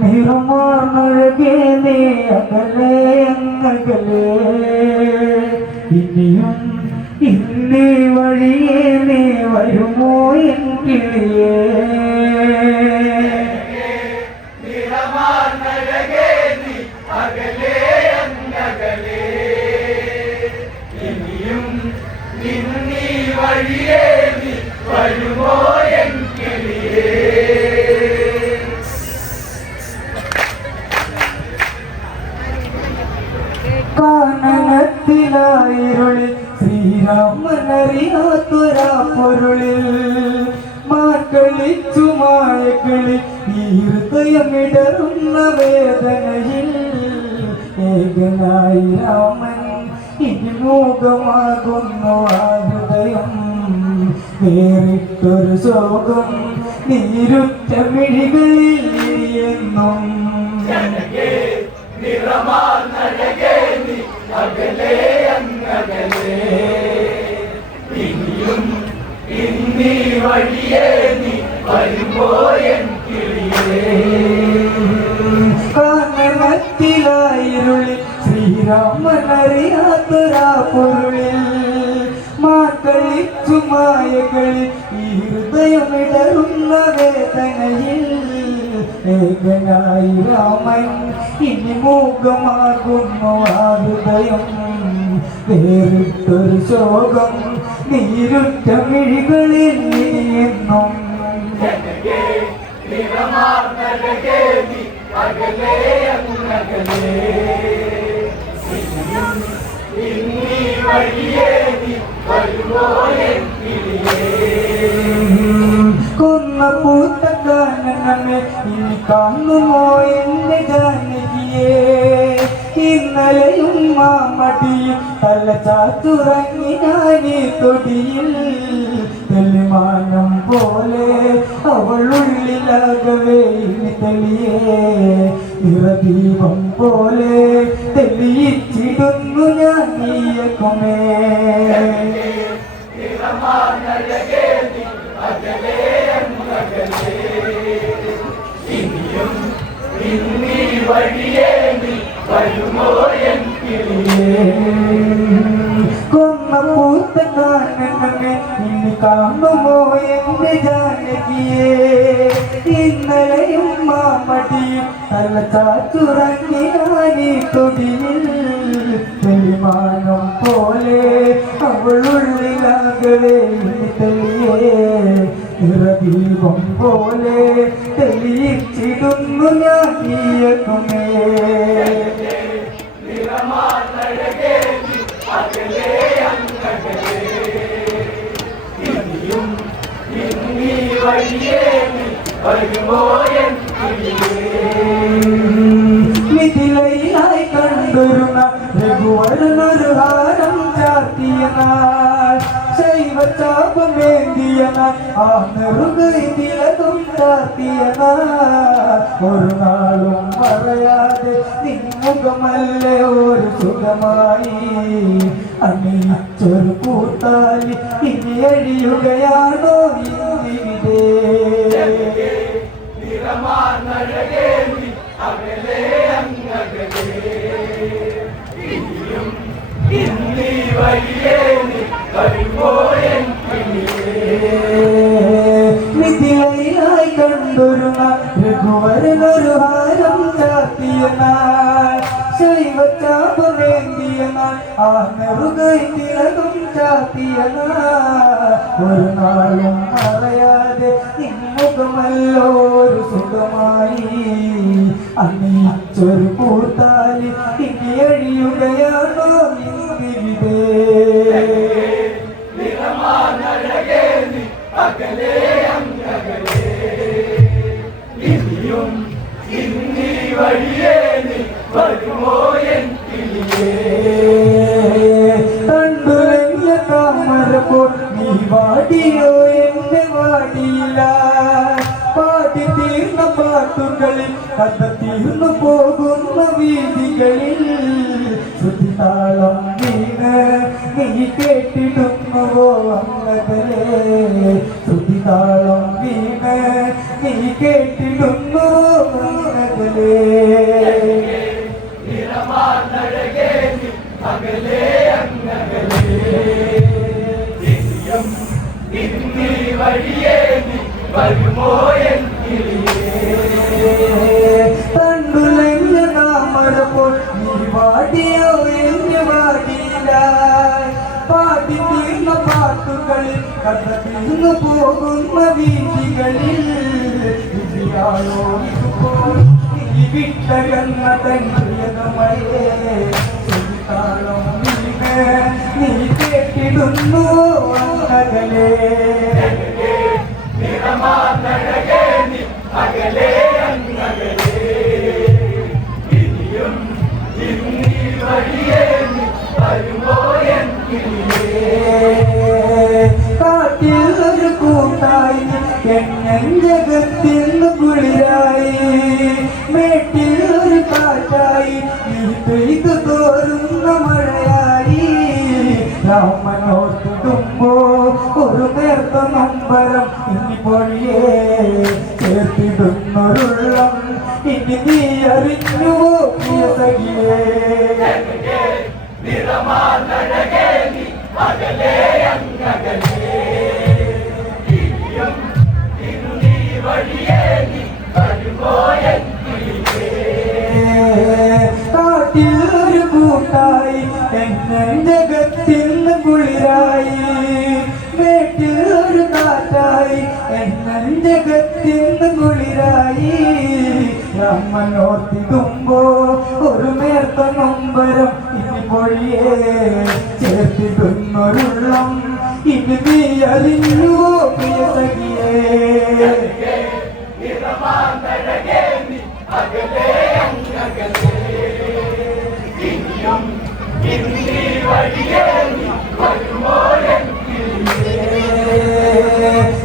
നിറമാർന്നഴകേ നീ അകലെ അങ്ങകലെ ഇനിയും ഇന്നീ വഴിയേ നീ വരുമോ എൻ കിളിയേ നിറമാർന്നഴകേ നീ അകലെ അങ്ങകലെ ഇനിയും ഇന്നീ വഴിയേ നീ വരുമോ എൻ കിളിയേ കാനനത്തിലായിരുളിൽ ശ്രീരാമനറിയാത്തൊരാ പൊരുളിൽ മാക്കളിച്ചു മായക്കളി ഈ ഹൃദയമിടറുന്ന വേദനയിൽ ഏകനായി രാമൻ ഇതിമൂകമാകുന്നു ആ ഹൃദയം വേറിട്ടൊരു ശോകം നീരുറ്റ മിഴികളിൽ എന്നും നിറമാർന്നഴകേ നീ അകലെ അങ്ങകലെ ഇനിയും ഇന്നീ വഴിയേ നീ വരുമോ എൻ കിളിയേ കാനനത്തിലായിരുളിൽ ശ്രീരാമനറിയാത്തൊരാ പൊരുളിൽ മാക്കളിച്ചു മായകളിൽ ഈ ഹൃദയമിടറുന്ന വേദനയിൽ ഏകനായി രാമൻ ഇനി മൂകമാകുന്നു ആ ഹൃദയം വേറിട്ടൊരു ശോകം നീരുറ്റ മിഴികളിൽ എന്നും നിറമാർന്നഴകേ നീ അകലെ അങ്ങകലെ ഇന്നീ വഴിയേ നീ വരുമോ എൻ കിളിയേ കൊന്ന പൂത്ത ഗാനമേ ഇനി കാണുമോ എന്റെ ജാനകിയേ ഇന്നലെയും മാമടിയിൽ തല ചാത്തുറങ്ങി ഞാനീ തൊടിയിൽ തെളിമാനം പോലെ അവളുള്ളിലാകവേ ഇനി തെളിയേ നിറദീപം പോലെ തെളിയിച്ചിടുന്നു ഞാൻ നീയക്കുമേ നിറമാർന്നഴകേ നീ അകലെ അങ്ങകലെ ഇനിയും ഇന്നീ വഴിയേ നീ വരുമോ എൻ കിളിയേ കൊന്ന പൂത്ത ഗാനമേ ഇനി കാണുമോ എന്റെ ജാനകിയേ ഇന്നലെയും മാമടിയിൽ തല ചാച്ചുറങ്ങി ഞാനീ തൊടിയിൽ തെളിമാനം പോലെ അവളുള്ളിലാകവേ ഇനി തെളിയേ നിറദീപം പോലെ തെളിയിച്ചിടുന്നു ഞാൻ നീയക്കുമേ നിറമാർന്നഴകേ നീ അകലെ അങ്ങകലെ ഇനിയും ഇന്നീ വഴിയേ നീ വരുമോ എൻ കിളിയേ മിഥിലയിലായി കണ്ടൊരു രഘുവരനൊരു ഹാരം ചാർത്തിയ നാൾ ശൈവചാപമേന്തിയ നാൾ ആ നെറുകൈതിലതും ചാർത്തിയ നാൾ ഒരു നാളും പറയാതെ നിൻമുഖമല്ലേ ഒരു സുഖമായി അണിയിച്ചൊരു കൂട്ടാലി ഇനി അഴിയുകയാണോ ഇന്ദിവിതേ നിറമാർന്നഴകേ നീ അകലെ അങ്ങകലെ ഇനിയും ഇന്നീ വഴിയേ നീ വരുമോ എൻ കിളിയേ മിഥിലയിലായി കണ്ടൊരു രഘുവരനൊരു ഹാരം ചാർത്തിയ നാൾ ശൈവചാപമേന്തിയ നാൾ ആ നെറുകൈതിലതും ചാർത്തിയ നാൾ ഒരു നാളും അറിയാതെ നിൻമുഖമല്ലോ ഒരു സുഖമായി അണിയിച്ചൊരു കൂട്ടാലി ഇനി അഴിയുകയാണോ ഇന്ദിവിതേ നിറമാർന്നഴകേ നീ അകലെ അങ്ങകലെ ഇനിയും ഇന്നീ വഴിയേ നീ വരുമോ എൻ കിളിയേ കണ്ടുലഞ്ഞ താമരപ്പോൾ നീ വാടിയോ എന്റെ വാടിയില്ല പാടി തീർന്ന പാട്ടുകളിൽ കഥ തീർന്നു പോകുന്ന വീതികളിൽ ശ്രുതിതാളം വീണ് നീ കേട്ടിടുന്നുവോ അങ്ങകലെ ശ്രുതി ചെവിതാളം വീണ് നീ കേട്ടിടുന്നു അകലേ നിറമാർന്നഴകേ നീ അകലേ അങ്ങകലേ ഇനിയും ഇന്നീ വഴിയേ നീ വരുമോ എൻ തണ്ടുലഞ്ഞ താമരപ്പോൾ നീ വാടിയോ എന്ന് വാടിയില്ല പാടി തീർന്ന പാട്ടുകളിൽ കഥ തീർന്നു പോകുന്ന വീതികളിൽ വിധിയാളോ ഇതുപോൽ നീ വിട്ടകന്ന തന്മയേ ചെവിതാളം വീണ് നീ കേട്ടിടുന്നു അകലേ നിറമാർന്നഴകേ നീ അകലേ അങ്ങകലേ ഇനിയും ഇന്നീ വഴിയേ നീ വരുമോ എൻ കാട്ടിൽ ഒരു കൂട്ടായി ജഗത്തിൽ കുളിരായി മേട്ടിൽ ഒരു കാറ്റായി നീ പെയ്തു തോരുന്ന മഴയായി രാമനോർത്തുമ്പോ ഒരു നേർത്ത നമ്പരം ഇനി പൊഴിയേ ചേർത്തിടുന്നൊരുള്ളം ഇനി നീ അറിഞ്ഞുവോ പ്രിയ സഖിയേ നിറമാർന്നഴകേ നീ അകലേ അങ്ങകലേ ഇനിയും ഇന്നീ വഴിയേ നീ വരുമോ എൻ കാട്ടിൽ ഒരു കൂട്ടായി എന്നെ ജഗത്തിൽ കുളിരായി വീട്ടിൽ ഒരു കാറ്റായി എന്നെ ജഗത്തിൽ കുളിരായി രാമനോർത്തിടുമ്പോ ഒരു നേർത്ത നൊമ്പരം ഇനി പൊഴിയേ ചേർത്തിടുന്നൊരുള്ളം ഇനി നീ അറിഞ്ഞുവോ പ്രിയ സഖിയേ നിറമാർന്നഴകേ നീ അകലേ അങ്ങകലേ ഇനിയും ഇന്നീ വഴിയേ നീ വരുമോ എൻ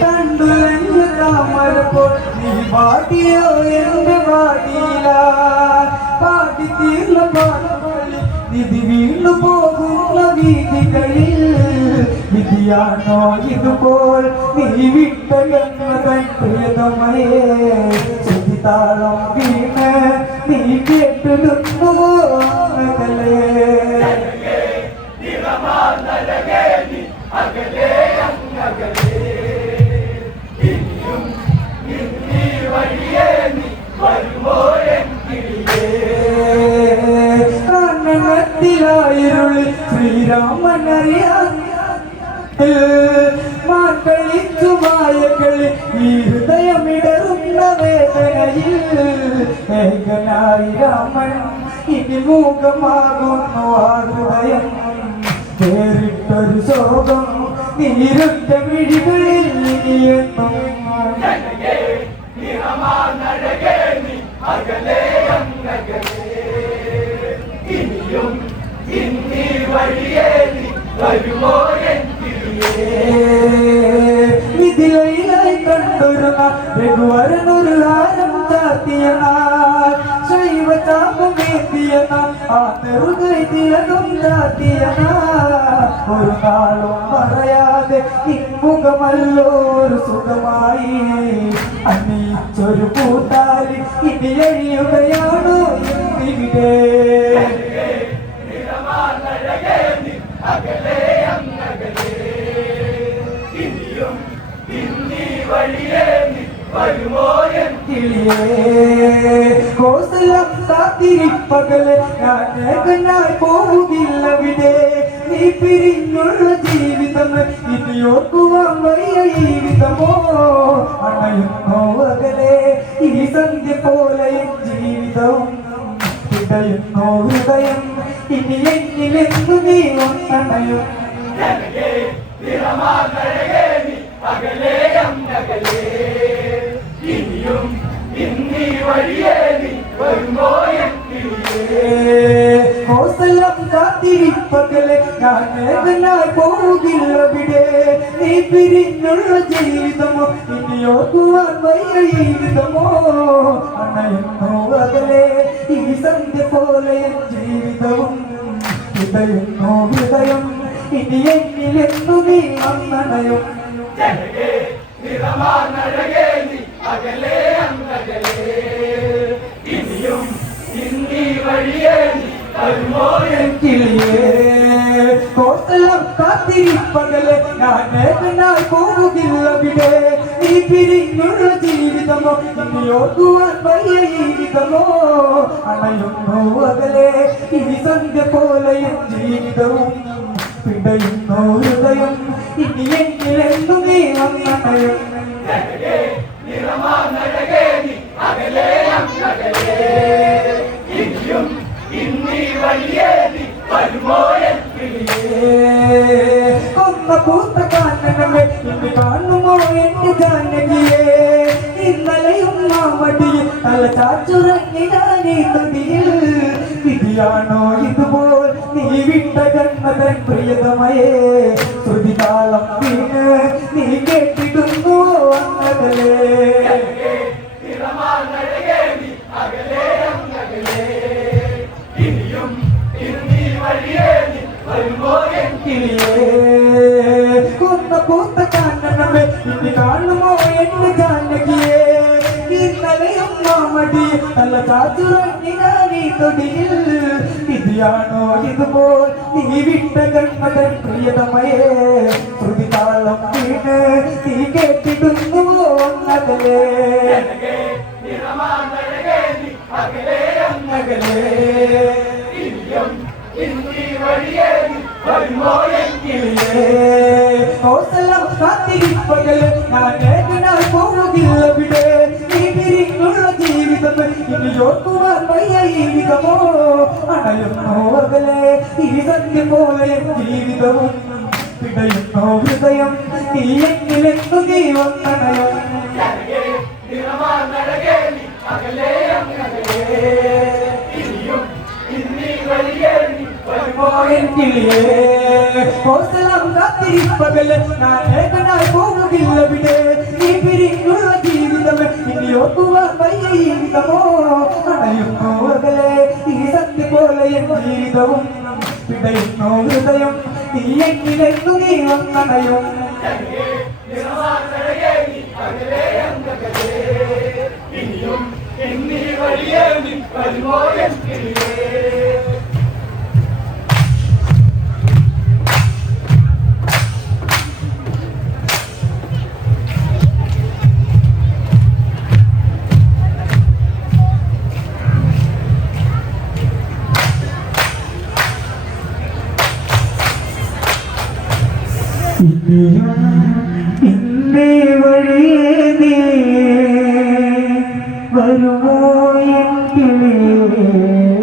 കണ്ടുലഞ്ഞ താമരപ്പോൾ നീ പാടിയോ എന്റെ പാടിയില്ല പാടി തീർന്ന പാട്ടുകളിൽ നിധി വീണു പോകുന്ന വീതികളിൽ വിധിയാണോ ഇതുപോൽ നീ വിട്ടകന്ന പ്രിയതമയേ ചെവിതാളം വീണ് നീ കേട്ടിടുന്നു അകലേ നിറമാർന്നഴകേ നീ അകലേ അങ്ങകലേ ഇനിയും ഇന്നീ വഴിയേ നീ വരുമോ എൻ കണ്ണനത്തിലായിരുളിൽ ശ്രീരാമനറിയാൻ മാക്കളിച്ചുമായകളിൽ ഈ ഹൃദയമിടറുന്ന വേദനയിൽ ഏകനായി രാമൻ ഇനി മൂകമാകുന്നു ആ ഹൃദയം വേറിട്ടൊരു ശോകം നീരുറ്റ മിഴികളിൽ ഇനിയെന്നും നിറമാർന്നഴകേ നീ അകലേ അങ്ങകലേ ഇനിയും ഇന്നീ വഴിയേ നീ വരുമോ എൻ വിധിയിലായി കണ്ടൊരു രഘുവരനൊരു ഹാരം ചാത്തിയ നാൾ ശൈവ ചാപ്പമേത്തിയ നാൾ ആ നെറുകൈതിയതും ചാത്തിയ നാൾ ഒരു നാളും പറയാതെ നിൻമുഖമല്ലോ ഒരു സുഖമായി അണിയിച്ചൊരു കൂട്ടാലി ഇനി എഴിയുകയാണോ എന്നിവിടെ നിറമാർന്നഴകേ നീ അകലേ അങ്ങകലേ ഇനിയും ഇന്നീ വഴിയേ നീ വരുമോ എൻ കോസലം കാത്തിരിപ്പകല് ഞാൻ പോവുകില്ലവിടെ നീ പിരിഞ്ഞുള്ള ജീവിതം ഇനി ഓർക്കുവാൻ വയ്യ ജീവിതമോ അണയുന്നോ അകലെ ഈ സന്ധ്യ പോലെ ജീവിതവും ഇടയുന്നോ ഹൃദയം ഇനി എന്നിലെന്നു നീ ഒന്നണയും നിറമാർന്നഴകേ നീ അകലേ അങ്ങകലേ ഇനിയും ഇന്നീ വഴിയേ നീ വരുമോ എൻ കോസലം കാത്തിരിപ്പകല് ഞാൻ പോവുകില്ലവിടെ നീ പിരിഞ്ഞുള്ള ജീവിതമോ ഇനി ഓർക്കുവാൻ വയ്യ ജീവിതമോ അണയുന്നോ അകലെ ഈ സന്ധ്യ പോലെ ജീവിതവും ഇടയുന്നോ ഹൃദയം ഇനി എന്നിലെന്നു നീ അന്നണയും നിറമാർന്നഴകേ നീ അകലെ അങ്ങകലെ ഇനിയും ഇന്നീ വഴിയേ നീ വരുമോ എൻ കിളിയേ കോട്ടലം കാത്തിരിപ്പകലെ ഞാൻ മേഘനായി പോവുകില്ല വിടെ നീ പിരിഞ്ഞുള്ള ജീവിതമോ ഇനി ഓർക്കുവാൻ വയ്യ ജീവിതമോ അണയുന്നു അകലെ ഈ സന്ധ്യ പോലെ എൻ ജീവിതവും പിടയുന്നു ഹൃദയം ഇനി എങ്കിലെന്നു നീ വന്നണയും നിറമാർന്നഴകേ നീ അകലെ അങ്ങകലെ ഇനിയും ഇന്നീ വഴിയേ നീ വരുമോ എൻ കൊന്ന പൂത്ത കാനനമേ ഇന്ന് കാണുമോ എന്റെ ജാനകിയേ ഇന്നലെയും മാമടിയിൽ തല ചാച്ചുറങ്ങിനാനീ തുടിയിൽ വിധിയാണോ ഇതുപോൽ നീ വിട്ട ജന്മതൻ പ്രിയതമയേ ശ്രുതിതാളം വീണ് നീ കേട്ടിടുന്നു അങ്ങകലേ നിറമാർന്നഴകേ നീ അകലെ അങ്ങകലെ ഇനിയും ഇന്നീ വഴിയേ നീ വരുമോ എൻ കൊന്ന പൂത്ത കാനനമേ ഇന്ന് കാണുമോ എന്റെ ജാനകിയേ ഇന്നലെയും മാമടി തല ചാച്ചുറങ്ങിനാനീ തൊടിയിൽ വിധിയാണോ ഇതുപോൽ നീ വിട്ട ജന്മതൻ പ്രിയതമയേ ശ്രുതിതാളം വീണ് നീ കേട്ടിടുന്നു അങ്ങകലേ നിറമാർന്നഴകേ നീ അകലെ അങ്ങകലേ ഇനിയും ഇന്നീ വഴിയേ നീ വരുമോ എൻ കോസലം കാത്തിരിപ്പകല് ഞാൻ ഏകനായി പോവുകില്ല വിടെ നീ പിരിഞ്ഞുള്ള ജീവിതം ഇനി ഓർക്കുവാൻ വയ്യ ജീവിതമോ അണയുന്നു അകലെ ഈ സന്ധ്യ പോലെ ജീവിതവും പിടയുന്നു ഹൃദയം നീ എങ്കിലെന്നു നീ വന്നണയും നിറമാർന്നഴകേ നീ അകലെ അങ്ങകലെ ഇനിയും ഇന്നീ വഴിയേ നീ വരുമോ എൻ കോസലം കാത്തിരിപ്പകല് ഞാൻ ഏകനായി പോവുകില്ല വിടെ നീ പിരിഞ്ഞുള്ള ജീവിതം ഇനി ഓർക്കുവാൻ വയ്യ ജീവിതമോ അണയുന്നു അകലെ ഈ സത്യ പോലെ എൻ ജീവിതവും പിടയുന്നു ഹൃദയം നീ എങ്കിലെന്നു നീ വന്നണയും നിറമാർന്നഴകേ നീ അകലെ അങ്ങകലെ ഇനിയും ഇന്നീ വഴിയേ നീ വരുമോ എൻ ഇനിയും ഇന്നേ വഴിയേ നീ വരുമോ എൻ കിളിയേ